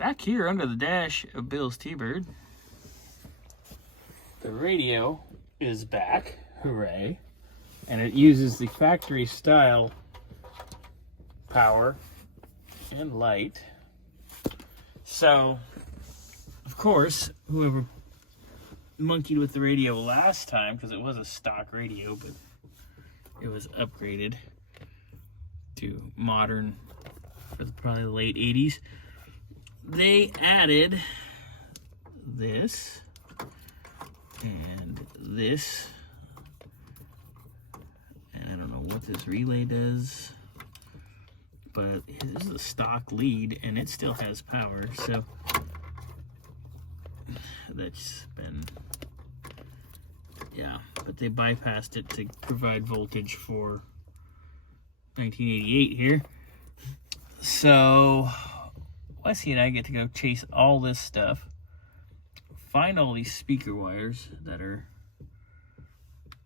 back here under the dash of Bill's T-Bird, the radio is back, hooray, and it uses the factory style power and light. So, of course, whoever monkeyed with the radio last time, because it was a stock radio, but it was upgraded to modern for probably the late 80s. They added this and this, and I don't know what this relay does, but this is a stock lead and it still has power, so that's been, yeah, but they bypassed it to provide voltage for 1988 here. So Wesley and I get to go chase all this stuff, find all these speaker wires that are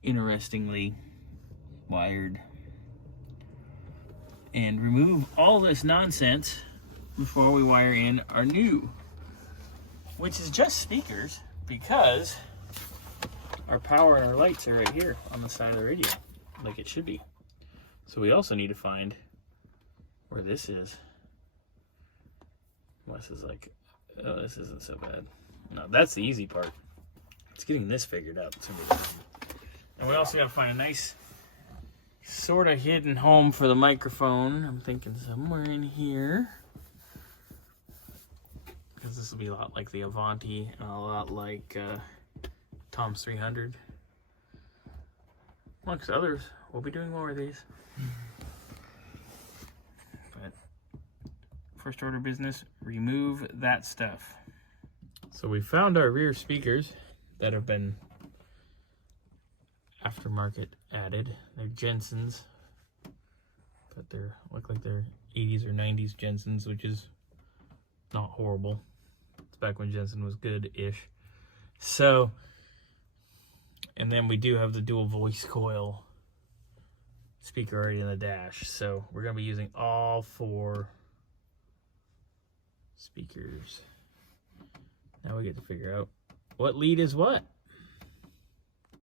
interestingly wired, and remove all this nonsense before we wire in our new, which is just speakers, because our power and our lights are right here on the side of the radio, like it should be. So we also need to find where this is. Wes is like, oh, this isn't so bad. No, that's the easy part. It's getting this figured out. And we also got to find a nice sort of hidden home for the microphone. I'm thinking somewhere in here, because this will be a lot like the Avanti and a lot like Tom's 300. Amongst others, we'll be doing more of these. But first order business, remove that stuff. So we found our rear speakers that have been aftermarket added. They're Jensen's, but they look like they're 80s or 90s Jensen's, which is not horrible. It's back when Jensen was good-ish. So, and then we do have the dual voice coil speaker already in the dash. So we're going to be using all 4 speakers. Now we get to figure out what lead is what.